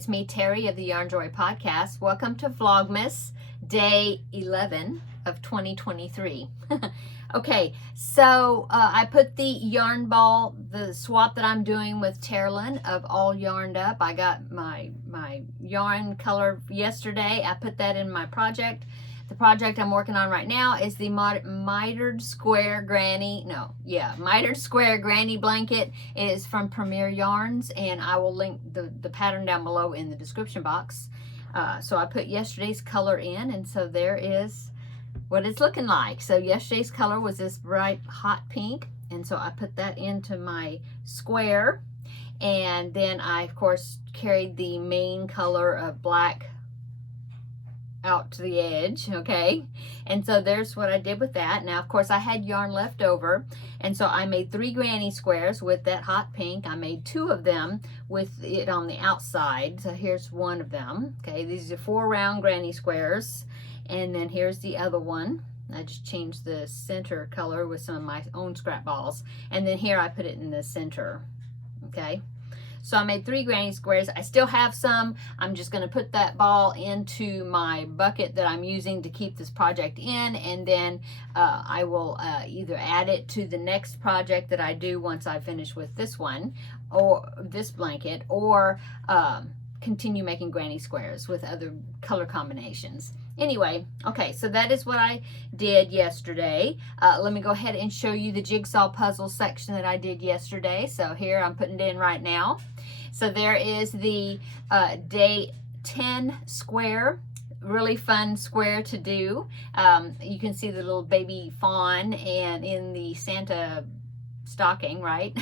It's me, Terry of the Yarn Joy Podcast. Welcome to Vlogmas, day 11 of 2023. Okay, so I put the yarn ball, the swap that I'm doing with Taralynn of all yarned up. I got my yarn color yesterday. I put that in my project. The project I'm working on right now is the mitered square granny blanket. It is from Premier Yarns, and I will link the pattern down below in the description box. So I put yesterday's color in, and so there is what it's looking like. So yesterday's color was this bright hot pink, and so I put that into my square, and then I of course carried the main color of black out to the edge, okay? And so there's what I did with that. Now of course I had yarn left over, and so I made 3 granny squares with that hot pink. I made 2 of them with it on the outside. So here's one of them, okay? These are 4 round granny squares, and then here's the other one. I just changed the center color with some of my own scrap balls, and then here I put it in the center, okay? So I made 3 granny squares. I still have some. I'm just going to put that ball into my bucket that I'm using to keep this project in, and then I will either add it to the next project that I do once I finish with this one, or this blanket, or continue making granny squares with other color combinations. Anyway, okay, so that is what I did yesterday. Let me go ahead and show you the jigsaw puzzle section that I did yesterday. So here I'm putting it in right now. So there is the day 10 square, really fun square to do. You can see the little baby fawn and in the Santa stocking, right?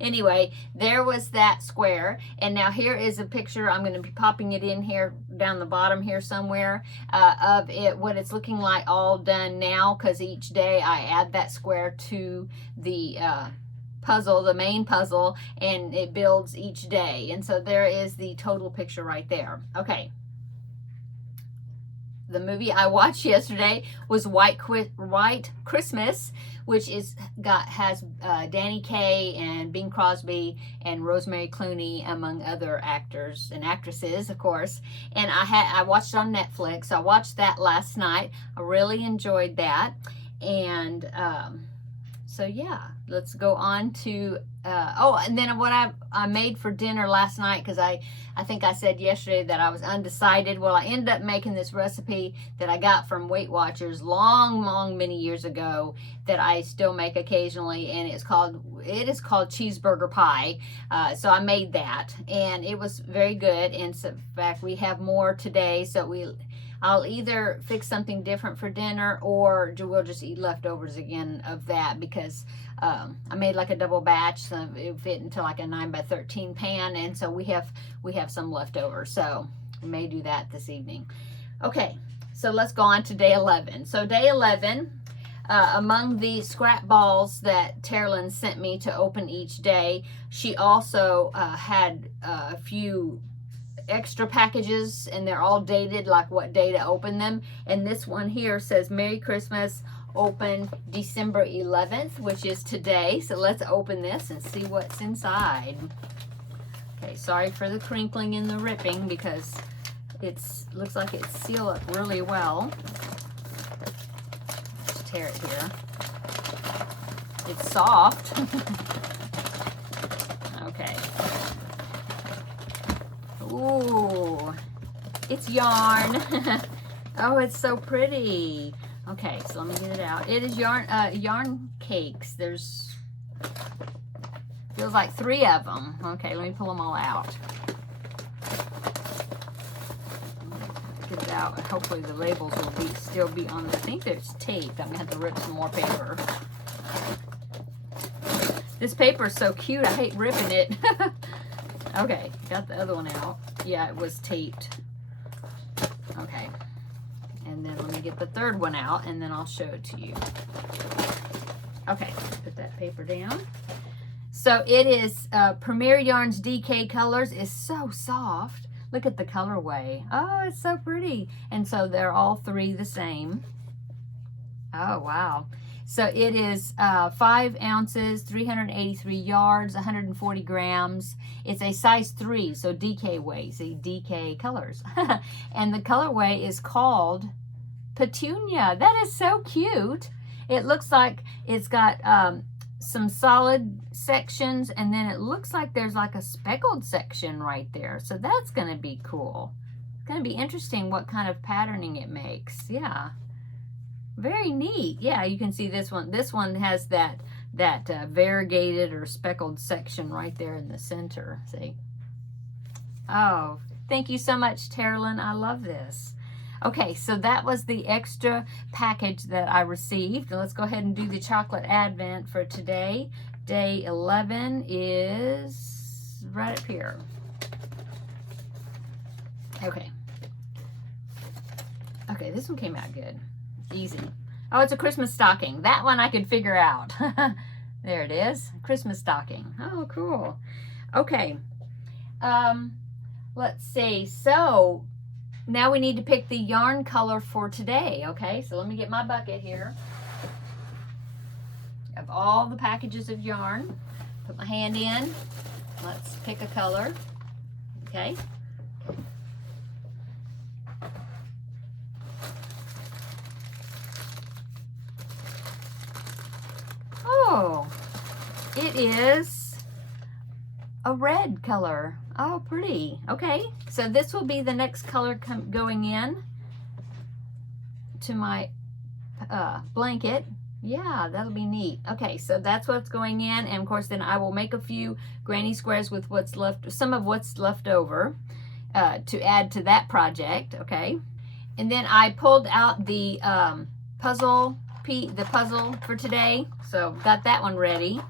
Anyway, there was that square, and now here is a picture. I'm going to be popping it in here down the bottom here somewhere of it, what it's looking like all done now, because each day I add that square to the puzzle, the main puzzle, and it builds each day. And so there is the total picture right there. Okay. The movie I watched yesterday was White Christmas, which has Danny Kaye and Bing Crosby and Rosemary Clooney, among other actors and actresses, of course. And I watched it on Netflix. I watched that last night. I really enjoyed that. And so yeah, let's go on to and then what I made for dinner last night, because I think I said yesterday that I was undecided. Well, I ended up making this recipe that I got from Weight Watchers many years ago, that I still make occasionally, and it is called cheeseburger pie. So I made that, and it was very good. And so, in fact, we have more today, so I'll either fix something different for dinner, or we'll just eat leftovers again of that, because I made like a double batch, so it fit into like a 9x13 pan, and so we have some leftovers, so we may do that this evening. Okay, so let's go on to day 11. So day 11, among the scrap balls that Taralynn sent me to open each day, she also had a few extra packages, and they're all dated, like what day to open them. And this one here says Merry Christmas, open December 11th, which is today. So let's open this and see what's inside. Okay, sorry for the crinkling and the ripping, because looks like it's sealed up really well. Let's tear it here. It's soft. Okay. Ooh, it's yarn. Oh, it's so pretty. Okay, so let me get it out. It is yarn cakes. Feels like 3 of them. Okay, let me pull them all out. Get it out. Hopefully the labels will still be on. I think it's taped. I'm gonna have to rip some more paper. This paper is so cute. I hate ripping it. Okay, got the other one out. Yeah, it was taped. Okay. And then let me get the third one out, and then I'll show it to you. Okay, put that paper down. So it is Premier Yarns DK Colors. Is so soft. Look at the colorway. Oh, it's so pretty. And so they're all 3 the same. Oh, wow. So it is 5 ounces, 383 yards, 140 grams. It's a size 3, so DK way, see, DK colors. And the colorway is called Petunia. That is so cute. It looks like it's got some solid sections, and then it looks like there's like a speckled section right there. So that's going to be cool. It's going to be interesting what kind of patterning it makes. Yeah. Very neat. Yeah, you can see this one. This one has that variegated or speckled section right there in the center. See? Oh, thank you so much, Taralynn. I love this. Okay, so that was the extra package that I received. Let's go ahead and do the chocolate advent for today. Day 11 is right up here. Okay. Okay, this one came out good. Easy. Oh, it's a Christmas stocking. That one I could figure out. There it is. Christmas stocking. Oh, cool. Okay. Let's see. So now we need to pick the yarn color for today. Okay, so let me get my bucket here. I have all the packages of yarn. Put my hand in. Let's pick a color. Okay. Oh, it is a red color. Oh, pretty. Okay, so this will be the next color going in to my blanket. Yeah, that'll be neat. Okay, so that's what's going in, and of course then I will make a few granny squares with what's left, some of what's left over to add to that project. Okay, and then I pulled out the puzzle for today, so got that one ready.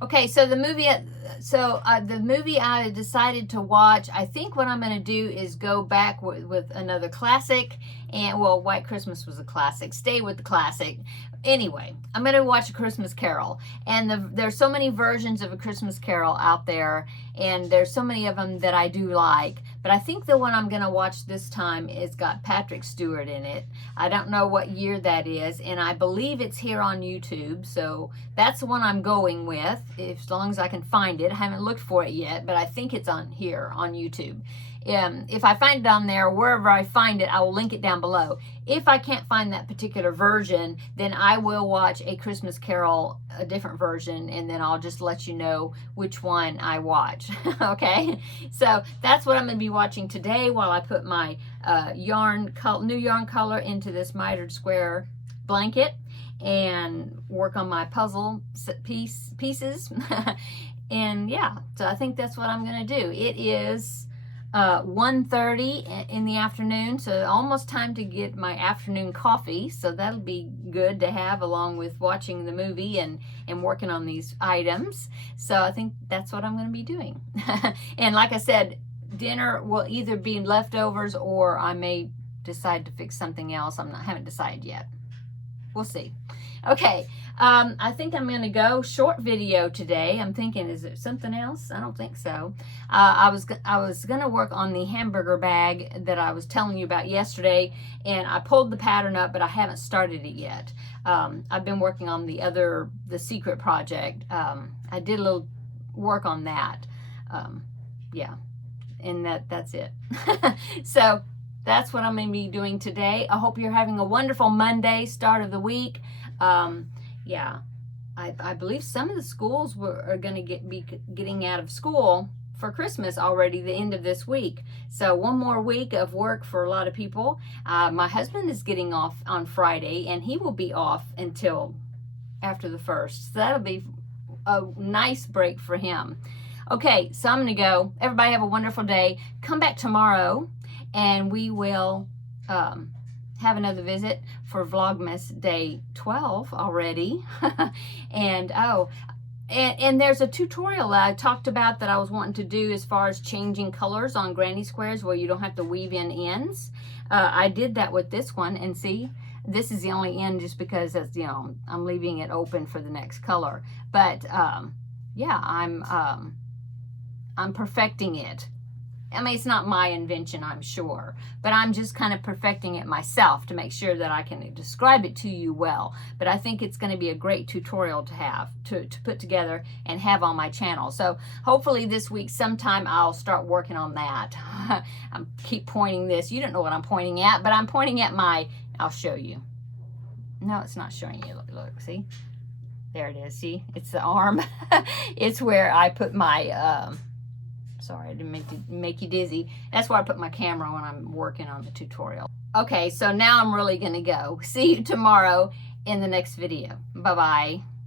Okay, so the movie I decided to watch, I think what I'm going to do is go back with another classic, and well, White Christmas was a classic. Stay with the classic. Anyway, I'm going to watch A Christmas Carol, and there's so many versions of A Christmas Carol out there, and there's so many of them that I do like, but I think the one I'm going to watch this time is got Patrick Stewart in it. I don't know what year that is, and I believe it's here on YouTube, so that's the one I'm going with, as long as I can find it. I haven't looked for it yet, but I think it's on here on YouTube. If I find it on there, wherever I find it, I will link it down below. If I can't find that particular version, then I will watch A Christmas Carol, a different version, and then I'll just let you know which one I watch. Okay, so that's what I'm going to be watching today while I put my new yarn color into this mitered square blanket and work on my puzzle pieces. And yeah, so I think that's what I'm going to do. It is 1:30 in the afternoon, so almost time to get my afternoon coffee, so that'll be good to have along with watching the movie and working on these items. So I think that's what I'm going to be doing. And like I said, dinner will either be leftovers or I may decide to fix something else. I haven't decided yet. We'll see. Okay, I think I'm going to go short video today. I'm thinking, is it something else? I don't think so. I was going to work on the hamburger bag that I was telling you about yesterday, and I pulled the pattern up, but I haven't started it yet. I've been working on the secret project. I did a little work on that. Yeah, and that's it. So that's what I'm going to be doing today. I hope you're having a wonderful Monday, start of the week. Yeah, I believe some of the schools are going to be getting out of school for Christmas already, the end of this week. So one more week of work for a lot of people. My husband is getting off on Friday, and he will be off until after the 1st. So that'll be a nice break for him. Okay, so I'm going to go. Everybody have a wonderful day. Come back tomorrow, and we will have another visit for Vlogmas day 12 already. And and there's a tutorial I talked about that I was wanting to do as far as changing colors on granny squares where you don't have to weave in ends. I did that with this one, and see, this is the only end just because it's, I'm leaving it open for the next color. But yeah, I'm perfecting it I mean, it's not my invention, I'm sure, but I'm just kind of perfecting it myself to make sure that I can describe it to you well. But I think it's going to be a great tutorial to have, to put together and have on my channel. So hopefully this week sometime I'll start working on that. I keep pointing this. You don't know what I'm pointing at, but I'm pointing at I'll show you. No, it's not showing you. Look, see? There it is. See? It's the arm. It's where I put my... sorry, I didn't make you dizzy. That's where I put my camera when I'm working on the tutorial. Okay, so now I'm really going to go. See you tomorrow in the next video. Bye-bye.